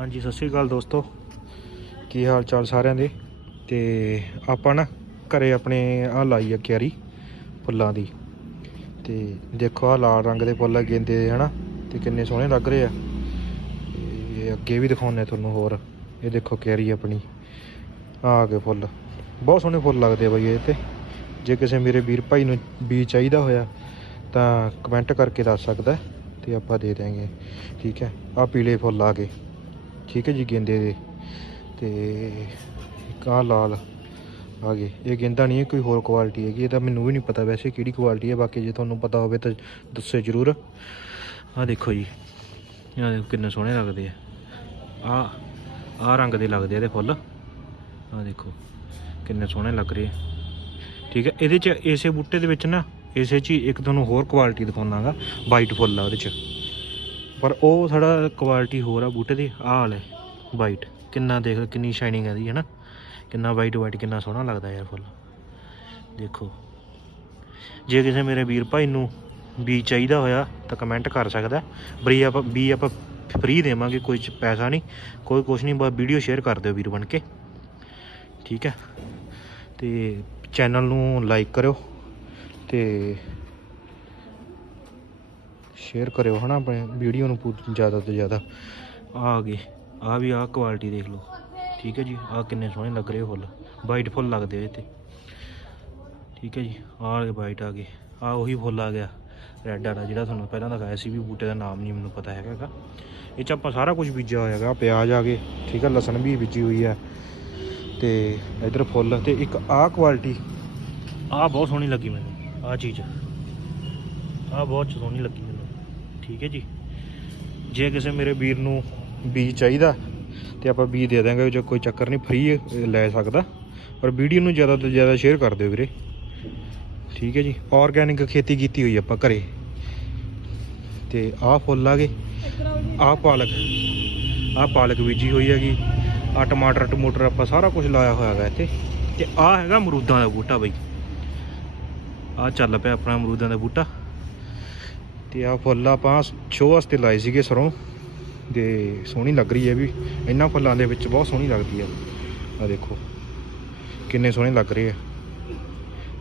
ਹਾਂਜੀ, ਸਤਿ ਸ਼੍ਰੀ ਅਕਾਲ ਦੋਸਤੋ। ਕੀ ਹਾਲ ਚਾਲ ਸਾਰਿਆਂ ਦੇ? ਤੇ ਆਪਾਂ ਨਾ ਘਰੇ ਆਪਣੇ ਆ ਲਾਈ ਆ ਕਿਆਰੀ ਫੁੱਲਾਂ ਦੀ। ਤੇ ਦੇਖੋ ਆ ਲਾਲ ਰੰਗ ਦੇ ਫੁੱਲ ਗੇਂਦੇ ਦੇ, ਹਨਾ? ਤੇ ਕਿੰਨੇ ਸੋਹਣੇ ਲੱਗ ਰਹੇ ਆ। ਤੇ ਅੱਗੇ ਵੀ ਦਿਖਾਉਂਦੇ ਤੁਹਾਨੂੰ ਹੋਰ। ਇਹ ਦੇਖੋ ਕਿਆਰੀ ਆਪਣੀ ਆ ਗਏ ਫੁੱਲ। ਬਹੁਤ ਸੋਹਣੇ ਫੁੱਲ ਲੱਗਦੇ ਆ ਬਈ ਇਹ ਤੇ। ਜੇ ਕਿਸੇ ਮੇਰੇ ਵੀਰ ਭਾਈ ਨੂੰ ਬੀਜ ਚਾਹੀਦਾ ਹੋਇਆ, ਤਾਂ ਕਮੈਂਟ ਕਰਕੇ ਦੱਸ ਸਕਦਾ ਹੈ ਤੇ ਆਪਾਂ ਦੇ ਦਿਆਂਗੇ। ਠੀਕ ਹੈ ਆ ਪੀਲੇ ਫੁੱਲ ਆ ਗਏ। ਠੀਕ ਹੈ ਜੀ ਗੇਂਦੇ ਦੇ। ਤੇ ਇੱਕ ਆਹ ਲਾਲ ਆ ਗਏ। ਇਹ ਗੇਂਦਾ ਨਹੀਂ ਹੈ, ਕੋਈ ਹੋਰ ਕੁਆਲਿਟੀ ਹੈਗੀ ਇਹਦਾ ਮੈਨੂੰ ਵੀ ਨਹੀਂ ਪਤਾ ਵੈਸੇ ਕਿਹੜੀ ਕੁਆਲਿਟੀ ਹੈ, ਬਾਕੀ ਜੇ ਤੁਹਾਨੂੰ ਪਤਾ ਹੋਵੇ ਤਾਂ ਦੱਸਿਓ ਜਰੂਰ। ਆ ਦੇਖੋ ਜੀ, ਆਹ ਦੇਖੋ ਕਿੰਨੇ ਸੋਹਣੇ ਲੱਗਦੇ ਆ। ਆ ਆ ਰੰਗ ਦੇ ਲੱਗਦੇ ਆ ਇਹਦੇ ਫੁੱਲ। ਆ ਦੇਖੋ, ਕਿੰਨੇ ਸੋਹਣੇ ਲੱਗ ਰਹੇ ਆ। ਠੀਕ ਹੈ, ਇਹਦੇ ਚ ਇਸੇ ਬੂਟੇ ਦੇ ਵਿੱਚ ਨਾ, ਇਸੇ ਚ ਹੀ ਇੱਕ ਤੁਹਾਨੂੰ ਹੋਰ ਕੁਆਲਿਟੀ ਦਿਖਾਉਣਾਗਾ ਵਾਈਟ ਫੁੱਲ ਆ ਉਹਦੇ ਚ। ਪਰ ਉਹ ਸਾਡਾ ਕੁਆਲਿਟੀ ਹੋਰ ਆ ਬੂਟੇ ਦੀ। ਆਹ ਵਾਲੇ ਵਾਈਟ ਕਿੰਨਾ ਦੇਖ ਲਓ ਕਿੰਨੀ ਸ਼ਾਈਨਿੰਗ ਆਦੀ ਹੈ ਨਾ ਕਿੰਨਾ ਵਾਈਟ ਵਾਈਟ ਕਿੰਨਾ ਸੋਹਣਾ ਲੱਗਦਾ ਯਾਰ ਫੁੱਲ। ਦੇਖੋ। ਜੇ ਕਿਸੇ ਮੇਰੇ ਵੀਰ ਭਾਈ ਨੂੰ ਬੀ ਚਾਹੀਦਾ ਹੋਇਆ, ਤਾਂ ਕਮੈਂਟ ਕਰ ਸਕਦਾ। ਬਰੀ ਆਪਾਂ ਬੀ ਆਪਾਂ ਫ੍ਰੀ ਦੇਵਾਂਗੇ, ਕੋਈ ਪੈਸਾ ਨਹੀਂ। ਕੋਈ ਕੁਛ ਨਹੀਂ, ਬਸ ਵੀਡੀਓ ਸ਼ੇਅਰ ਕਰ ਦਿਓ ਵੀਰ ਬਣ ਕੇ। ਠੀਕ ਹੈ? ਤੇ ਚੈਨਲ ਨੂੰ ਲਾਈਕ ਕਰਿਓ। ਤੇ ਸ਼ੇਅਰ ਕਰਿਓ ਹਨਾ ਆਪਣੇ ਵੀਡੀਓ ਨੂੰ ਪੂ- ਜ਼ਿਆਦਾ ਤੋਂ ਜ਼ਿਆਦਾ। ਆ ਗਏ। ਆ ਵੀ ਆ ਕੁਆਲਿਟੀ ਦੇਖ ਲਓ। ਠੀਕ ਹੈ ਜੀ? ਆ ਕਿੰਨੇ ਸੋਹਣੇ ਲੱਗ ਰਹੇ ਫੁੱਲ। ਵਾਈਟ ਫੁੱਲ ਲੱਗਦੇ ਆ ਇਹ ਤੇ। ਠੀਕ ਹੈ ਜੀ? ਆ ਗਏ ਵਾਈਟ ਆ ਗਏ। ਆ ਉਹੀ ਫੁੱਲ ਆ ਗਿਆ। ਰੈੱਡ ਵਾਲਾ ਜਿਹੜਾ ਤੁਹਾਨੂੰ ਪਹਿਲਾਂ ਦਿਖਾਇਆ ਸੀ ਵੀ ਬੂਟੇ ਦਾ ਨਾਮ ਨਹੀਂ ਮੈਨੂੰ ਪਤਾ ਹੈਗਾ ਇਹ ਚ ਆਪਾਂ ਸਾਰਾ ਕੁਝ ਬੀਜਿਆ ਹੋਇਆ ਹੈਗਾ ਪਿਆਜ਼ ਆ ਗਏ। ਠੀਕ ਹੈ? ਲਸਣ ਵੀ ਬੀਜੀ ਹੋਈ ਹੈ। ਤੇ ਇਧਰ ਫੁੱਲ ਤੇ ਇੱਕ ਆਹ ਕੁਆਲਿਟੀ ਆਹ ਬਹੁਤ ਸੋਹਣੀ ਲੱਗੀ ਮੈਨੂੰ। ਆਹ ਚੀਜ਼। ਆਹ ਬਹੁਤ ਸੋਹਣੀ ਲੱਗੀ ਮੈਨੂੰ। ਠੀਕ ਹੈ ਜੀ। ਜੇ ਕਿਸੇ ਮੇਰੇ ਵੀਰ ਨੂੰ ਬੀਜ ਚਾਹੀਦਾ ਤੇ ਆਪਾਂ ਬੀਜ ਦੇ ਦਾਂਗੇ ਜੋ ਕੋਈ ਚੱਕਰ ਨਹੀਂ ਫ੍ਰੀ ਲੈ ਸਕਦਾ। ਔਰ ਵੀਡੀਓ ਨੂੰ ਜ਼ਿਆਦਾ ਤੋਂ ਜ਼ਿਆਦਾ ਸ਼ੇਅਰ ਕਰ ਦਿਓ ਵੀਰੇ। ਠੀਕ ਹੈ ਜੀ। ਆਰਗੈਨਿਕ ਖੇਤੀ ਕੀਤੀ ਹੋਈ ਆਪਾਂ ਘਰੇ। ਤੇ ਆਹ ਫੁੱਲ ਆ ਗਏ। ਆਹ ਪਾਲਕ। ਆਹ ਪਾਲਕ ਬੀਜੀ ਹੋਈ ਹੈਗੀ। ਆ ਟਮਾਟਰ, ਟਮੂਟਰ ਆਪਾਂ ਸਾਰਾ ਕੁਝ ਲਾਇਆ ਹੋਇਆ ਹੈਗਾ ਇੱਥੇ। ਤੇ ਆਹ ਹੈਗਾ ਅਮਰੂਦਾਂ ਦਾ ਬੂਟਾ ਬਈ। ਆਹ ਚੱਲ ਪਿਆ ਆਪਣਾ ਅਮਰੂਦਾਂ ਦਾ ਬੂਟਾ। ਤੇ ਆਹ ਫੁੱਲ ਆਪਾਂ ਸ਼ੋਅ ਵਾਸਤੇ ਲਾਏ ਸੀਗੇ ਸਰੋਂ ਤੇ ਸੋਹਣੀ ਲੱਗ ਰਹੀ ਹੈ ਵੀ, ਇਹਨਾਂ ਫੁੱਲਾਂ ਦੇ ਵਿੱਚ ਬਹੁਤ ਸੋਹਣੀ ਲੱਗਦੀ ਹੈ। ਆ ਦੇਖੋ, ਕਿੰਨੇ ਸੋਹਣੇ ਲੱਗ ਰਹੇ ਆ।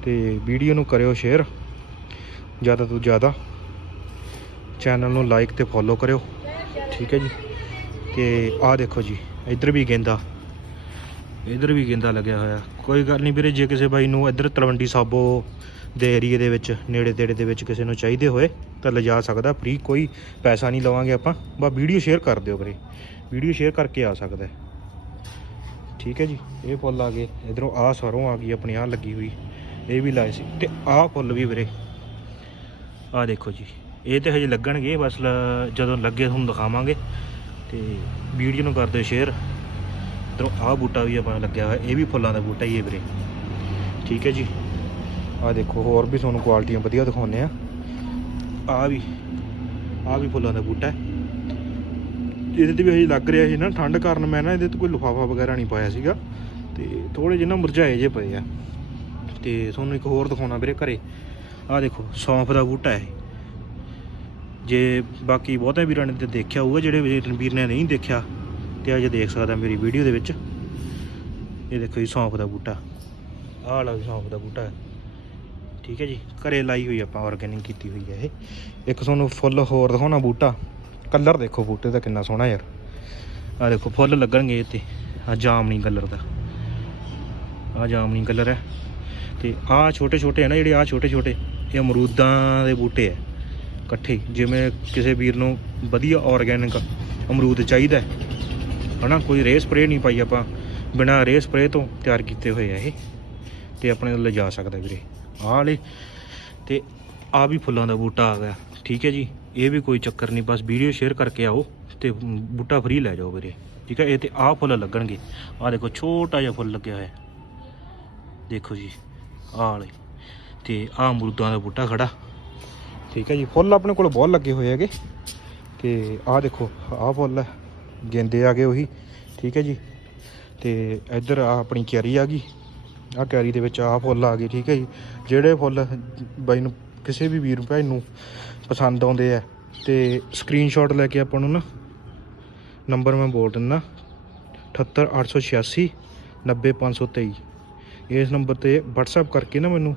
ਤੇ ਵੀਡੀਓ ਨੂੰ ਕਰਿਓ ਸ਼ੇਅਰ ਜ਼ਿਆਦਾ ਤੋਂ ਜ਼ਿਆਦਾ ਚੈਨਲ ਨੂੰ ਲਾਈਕ ਤੇ ਫੋਲੋ ਕਰਿਓ। ਠੀਕ ਹੈ ਜੀ? ਤੇ ਆਹ ਦੇਖੋ ਜੀ, ਇੱਧਰ ਵੀ ਗੇਂਦਾ, ਇੱਧਰ ਵੀ ਗੇਂਦਾ ਲੱਗਿਆ ਹੋਇਆ। ਕੋਈ ਗੱਲ ਨਹੀਂ ਵੀਰੇ, ਜੇ ਕਿਸੇ ਬਾਈ ਨੂੰ ਇੱਧਰ ਤਲਵੰਡੀ ਸਾਬੋ ਦੇ ਏਰੀਏ ਦੇ ਵਿੱਚ, ਨੇੜੇ ਤੇੜੇ ਦੇ ਵਿੱਚ ਕਿਸੇ ਨੂੰ ਚਾਹੀਦੇ ਹੋਏ ਤਾਂ ਲਿਜਾ ਸਕਦਾ ਫ੍ਰੀ ਕੋਈ ਪੈਸਾ ਨਹੀਂ ਲਵਾਂਗੇ ਆਪਾਂ। ਬਸ ਵੀਡੀਓ ਸ਼ੇਅਰ ਕਰ ਦਿਓ ਵੀਰੇ। ਵੀਡੀਓ ਸ਼ੇਅਰ ਕਰਕੇ ਆ ਸਕਦਾ। ਠੀਕ ਹੈ ਜੀ, ਇਹ ਫੁੱਲ ਆ ਗਏ। ਇਧਰੋਂ ਆਹ ਸਰੋਂ ਆ ਗਈ, ਆਪਣੀ ਆਹ ਲੱਗੀ ਹੋਈ। ਇਹ ਵੀ ਲਾਏ ਸੀ ਤੇ ਆਹ ਫੁੱਲ ਵੀ ਵੀਰੇ। ਆਹ ਦੇਖੋ ਜੀ, ਇਹ ਤੇ ਹਜੇ ਲੱਗਣਗੇ, ਬਸ ਜਦੋਂ ਲੱਗੇ ਤੁਹਾਨੂੰ ਦਿਖਾਵਾਂਗੇ। ਤੇ ਵੀਡੀਓ ਨੂੰ ਕਰ ਦਿਓ ਸ਼ੇਅਰ ਇਧਰੋਂ ਆਹ ਬੂਟਾ ਵੀ ਆਪਣਾ ਲੱਗਿਆ ਹੋਇਆ, ਇਹ ਵੀ ਫੁੱਲਾਂ ਦਾ ਬੂਟਾ ਹੀ ਹੈ ਵੀਰੇ। ਠੀਕ ਹੈ ਜੀ। ਆਹ ਦੇਖੋ, ਹੋਰ ਵੀ ਤੁਹਾਨੂੰ ਕੁਆਲਿਟੀਆਂ ਵਧੀਆ ਦਿਖਾਉਂਦੇ ਆ। ਆਹ ਵੀ ਆਹ ਵੀ ਫੁੱਲਾਂ ਦਾ ਬੂਟਾ ਹੈ। ਇਹਦੇ ਤੇ ਵੀ ਹਜੇ ਲੱਗ ਰਿਹਾ ਸੀ ਨਾ, ਠੰਡ ਕਾਰਨ ਮੈਂ ਨਾ ਇਹਦੇ ਤੇ ਕੋਈ ਲਿਫਾਫਾ ਵਗੈਰਾ ਨਹੀਂ ਪਾਇਆ ਸੀਗਾ। ਤੇ ਥੋੜੇ ਜਿਹੇ ਨਾ ਮੁਰਝਾਏ ਜੇ ਪਏ ਆ। ਤੇ ਤੁਹਾਨੂੰ ਇੱਕ ਹੋਰ ਦਿਖਾਉਣਾ ਵੀਰੇ ਘਰੇ। ਆਹ ਦੇਖੋ, ਸੌਂਫ ਦਾ ਬੂਟਾ ਹੈ। ਜੇ ਬਾਕੀ ਬਹੁਤੇ ਵੀਰਾਂ ਨੇ ਤੇ ਦੇਖਿਆ ਹੋਊਗਾ, ਜਿਹੜੇ ਵੀਰ ਨੇ ਨਹੀਂ ਦੇਖਿਆ, ਤੇ ਅੱਜ ਦੇਖ ਸਕਦਾ ਮੇਰੀ ਵੀਡੀਓ ਦੇ ਵਿੱਚ। ਇਹ ਦੇਖੋ ਜੀ, ਸੌਂਫ ਦਾ ਬੂਟਾ। ਆਹ ਵਾਲਾ ਵੀ ਸੌਂਫ ਦਾ ਬੂਟਾ ਹੈ। ਠੀਕ ਹੈ ਜੀ। ਘਰੇ ਲਾਈ ਹੋਈ ਆਪਾਂ ਆਰਗੈਨਿਕ ਕੀਤੀ ਹੋਈ ਹੈ ਇਹ। ਇੱਕ ਤੁਹਾਨੂੰ ਫੁੱਲ ਹੋਰ ਦਿਖਾਉਣਾ ਬੂਟਾ। ਕਲਰ ਦੇਖੋ ਬੂਟੇ ਦਾ ਕਿੰਨਾ ਸੋਹਣਾ ਯਾਰ। ਆ ਦੇਖੋ, ਫੁੱਲ ਲੱਗਣਗੇ ਇੱਥੇ। ਆ ਜਾਮਨੀ ਕਲਰ ਦਾ। ਆ ਜਾਮਨੀ ਕਲਰ ਹੈ। ਤੇ ਆ ਛੋਟੇ ਛੋਟੇ ਹੈ ਨਾ ਜਿਹੜੇ ਆ ਛੋਟੇ ਛੋਟੇ। ਇਹ ਅਮਰੂਦਾਂ ਦੇ ਬੂਟੇ ਹੈ ਇਕੱਠੇ। ਜਿਵੇਂ ਕਿਸੇ ਵੀਰ ਨੂੰ ਵਧੀਆ ਆਰਗੈਨਿਕ ਅਮਰੂਦ ਚਾਹੀਦਾ ਹੈ। ਹਨਾ, ਕੋਈ ਰੇ ਸਪਰੇ ਨਹੀਂ ਪਾਈ ਆਪਾਂ। ਬਿਨਾ ਰੇ ਸਪਰੇ ਤੋਂ ਤਿਆਰ ਕੀਤੇ ਹੋਏ ਆ ਇਹ। ਤੇ ਆਪਣੇ ਨਾਲ ਲਿਜਾ ਸਕਦਾ ਵੀਰੇ। ਆਹ ਵਾਲੇ। ਤੇ ਆ ਵੀ ਫੁੱਲਾਂ ਦਾ ਬੂਟਾ ਆ ਗਿਆ। ਠੀਕ ਹੈ ਜੀ? ਇਹ ਵੀ ਕੋਈ ਚੱਕਰ ਨਹੀਂ। ਬਸ ਵੀਡੀਓ ਸ਼ੇਅਰ ਕਰਕੇ ਆਓ ਤੇ ਬੂਟਾ ਫ੍ਰੀ ਲੈ ਜਾਓ ਵੀਰੇ। ਠੀਕ ਹੈ? ਇਹ ਤੇ ਆਹ ਫੁੱਲ ਲੱਗਣਗੇ। ਆਹ ਦੇਖੋ, ਛੋਟਾ ਜਿਹਾ ਫੁੱਲ ਲੱਗਿਆ ਹੋਇਆ। ਦੇਖੋ ਜੀ, ਆਹ ਵਾਲੇ। ਤੇ ਆਹ ਅਮਰੂਦਾਂ ਦਾ ਬੂਟਾ ਖੜਾ। ਠੀਕ ਹੈ ਜੀ? ਫੁੱਲ ਆਪਣੇ ਕੋਲ ਬਹੁਤ ਲੱਗੇ ਹੋਏ ਹੈਗੇ। ਤੇ ਆਹ ਦੇਖੋ, ਆਹ ਫੁੱਲ ਹੈ। ਗੇਂਦੇ ਆ ਗਏ ਉਹੀ। ਠੀਕ ਹੈ ਜੀ? ਤੇ ਇੱਧਰ ਆ ਆਪਣੀ ਕਿਆਰੀ ਆ ਗਈ। ਆ ਕੈਰੀ ਦੇ ਵਿੱਚ ਆਹ ਫੁੱਲ ਆ ਗਏ, ਠੀਕ ਹੈ ਜੀ। ਜਿਹੜੇ ਫੁੱਲ ਬਾਈ ਨੂੰ ਕਿਸੇ ਵੀ ਵੀਰ ਭਾਈ ਨੂੰ ਪਸੰਦ ਆਉਂਦੇ ਆ, ਤੇ ਸਕਰੀਨਸ਼ਾਟ ਲੈ ਕੇ ਆਪਾਂ ਨੂੰ ਨਾ ਨੰਬਰ ਮੈਂ ਬੋਲ ਦਿੰਦਾ 78886 90523 ਇਸ ਨੰਬਰ ਤੇ WhatsApp ਕਰਕੇ ਨਾ ਮੈਨੂੰ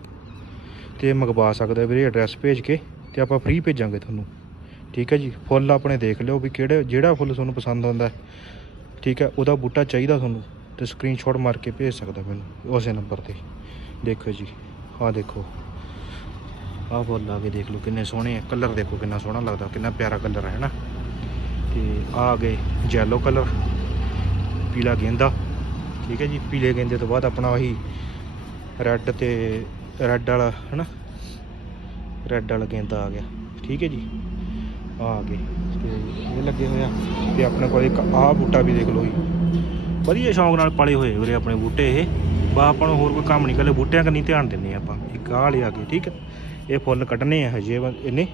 ਤੇ ਮੰਗਵਾ ਸਕਦਾ ਵੀਰੇ ਐਡਰੈਸ ਭੇਜ ਕੇ, ਤੇ ਆਪਾਂ ਫ੍ਰੀ ਭੇਜਾਂਗੇ ਤੁਹਾਨੂੰ। ਠੀਕ ਹੈ ਜੀ, ਫੁੱਲ ਆਪਣੇ ਦੇਖ ਲਿਓ ਵੀ ਕਿਹੜੇ, ਜਿਹੜਾ ਫੁੱਲ ਤੁਹਾਨੂੰ ਪਸੰਦ ਆਉਂਦਾ, ਠੀਕ ਹੈ, ਉਹਦਾ ਬੂਟਾ ਚਾਹੀਦਾ ਤੁਹਾਨੂੰ। ਤੇ ਸਕਰੀਨਸ਼ਾਟ ਮਾਰ ਕੇ ਭੇਜ ਸਕਦਾ ਮੈਨੂੰ, ਉਸੇ ਨੰਬਰ ਤੇ। ਦੇਖੋ ਜੀ, ਆਹ ਦੇਖੋ। ਆਹ ਫੁੱਲ ਆ ਕੇ ਦੇਖ ਲਓ ਕਿੰਨੇ ਸੋਹਣੇ ਆ। ਕਲਰ ਦੇਖੋ ਕਿੰਨਾ ਸੋਹਣਾ ਲੱਗਦਾ, ਕਿੰਨਾ ਪਿਆਰਾ ਕਲਰ ਹੈ ਨਾ ਤੇ ਆ ਗਏ ਯੈਲੋ ਕਲਰ ਪੀਲਾ ਗੇਂਦਾ। ਠੀਕ ਹੈ ਜੀ, ਪੀਲੇ ਗੇਂਦੇ ਤੋਂ ਬਾਅਦ ਆਪਣਾ ਉਹੀ ਰੈੱਡ ਤੇ ਰੈੱਡ ਵਾਲਾ, ਹਨਾ? ਰੈੱਡ ਵਾਲਾ ਗੇਂਦਾ ਆ ਗਿਆ। ਠੀਕ ਹੈ ਜੀ ਆ ਗਏ। ਤੇ ਇਹ ਲੱਗੇ ਹੋਇਆ ਤੇ ਆਪਣੇ ਕੋਲ ਇੱਕ ਆਹ ਬੂਟਾ ਵੀ ਦੇਖ ਲਓ ਜੀ। ਵਧੀਆ ਸ਼ੌਂਕ ਨਾਲ ਪਾਲੇ ਹੋਏ ਵੀਰੇ ਆਪਣੇ ਬੂਟੇ ਇਹ। ਬਾ ਆਪਾਂ ਨੂੰ ਹੋਰ ਕੋਈ ਕੰਮ ਨਹੀਂ ਕੱਲੇ ਬੂਟਿਆਂ ਕੰਨੀ ਧਿਆਨ ਦਿੰਦੇ ਆਪਾਂ। ਇੱਕ ਆਹ ਲਿਆ ਕੇ ਠੀਕ ਹੈ? ਇਹ ਫੁੱਲ ਕੱਢਣੇ ਆ ਹਜੇ ਇਹਨੇ।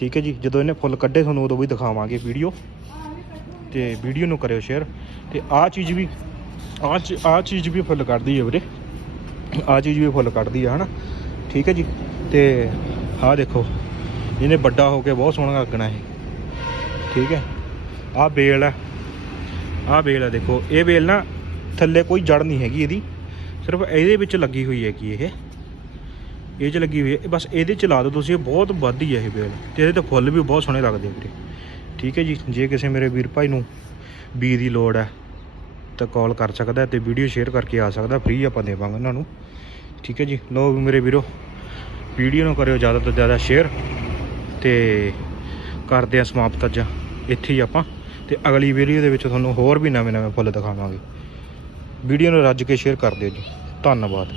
ਠੀਕ ਹੈ ਜੀ, ਜਦੋਂ ਇਹਨੇ ਫੁੱਲ ਕੱਢੇ ਤੁਹਾਨੂੰ ਉਦੋਂ ਵੀ ਦਿਖਾਵਾਂਗੇ ਵੀਡੀਓ। ਤੇ ਵੀਡੀਓ ਨੂੰ ਕਰਿਓ ਸ਼ੇਅਰ ਤੇ ਆਹ ਚੀਜ਼ ਵੀ, ਆਹ ਆਹ ਚੀਜ਼ ਵੀ ਫੁੱਲ ਕੱਢਦੀ ਹੈ ਵੀਰੇ। ਆਹ ਚੀਜ਼ ਵੀ ਫੁੱਲ ਕੱਢਦੀ ਆ, ਹਨਾ? ਠੀਕ ਹੈ ਜੀ? ਤੇ ਆਹ ਦੇਖੋ, ਇਹਨੇ ਵੱਡਾ ਹੋ ਕੇ ਬਹੁਤ ਸੋਹਣਾ ਲੱਗਣਾ ਇਹ। ਠੀਕ ਹੈ? ਆਹ ਬੇਲ ਹੈ। ਆਹ ਬੇਲ ਹੈ ਦੇਖੋ, ਇਹ ਬੇਲ ਨਾ ਥੱਲੇ ਕੋਈ ਜੜ ਨਹੀਂ ਹੈਗੀ ਇਹਦੀ, ਸਿਰਫ ਇਹਦੇ ਵਿੱਚ ਲੱਗੀ ਹੋਈ ਹੈਗੀ ਇਹ। ਇਹ 'ਚ ਲੱਗੀ ਹੋਈ ਹੈ, ਬਸ ਇਹਦੇ 'ਚ ਲਾ ਦਿਓ ਤੁਸੀਂ, ਇਹ ਬਹੁਤ ਵੱਧਦੀ ਹੈ ਇਹ ਬੇਲ ਤੇ ਇਹਦੇ ਤੇ ਫੁੱਲ ਵੀ ਬਹੁਤ ਸੋਹਣੇ ਲੱਗਦੇ ਆ ਵੀਰੇ। ਠੀਕ ਹੈ ਜੀ, ਜੇ ਕਿਸੇ ਮੇਰੇ ਵੀਰ ਭਾਈ ਨੂੰ ਬੀ ਦੀ ਲੋੜ ਹੈ, ਤਾਂ ਕਾਲ ਕਰ ਸਕਦਾ ਹੈ ਤੇ ਵੀਡੀਓ ਸ਼ੇਅਰ ਕਰਕੇ ਆ ਸਕਦਾ, ਫ੍ਰੀ ਆਪਾਂ ਦੇਵਾਂਗੇ ਉਹਨਾਂ ਨੂੰ। ਠੀਕ ਹੈ ਜੀ ਲੋ ਵੀ ਮੇਰੇ ਵੀਰੋ, ਵੀਡੀਓ ਨੂੰ ਕਰਿਓ ਜ਼ਿਆਦਾ ਤੋਂ ਜ਼ਿਆਦਾ ਸ਼ੇਅਰ, ਤੇ ਕਰਦੇ ਆ ਸਮਾਪਤ ਅੱਜ, ਇੱਥੇ ਹੀ ਆਪਾਂ। ਤੇ ਅਗਲੀ ਵੀਡੀਓ ਦੇ ਵਿੱਚ ਤੁਹਾਨੂੰ ਹੋਰ ਵੀ ਨਵੇਂ ਨਵੇਂ ਫੁੱਲ ਦਿਖਾਵਾਂਗੇ। ਵੀਡੀਓ ਨੂੰ ਰੱਜ ਕੇ ਸ਼ੇਅਰ ਕਰ ਦਿਓ ਜੀ। ਧੰਨਵਾਦ।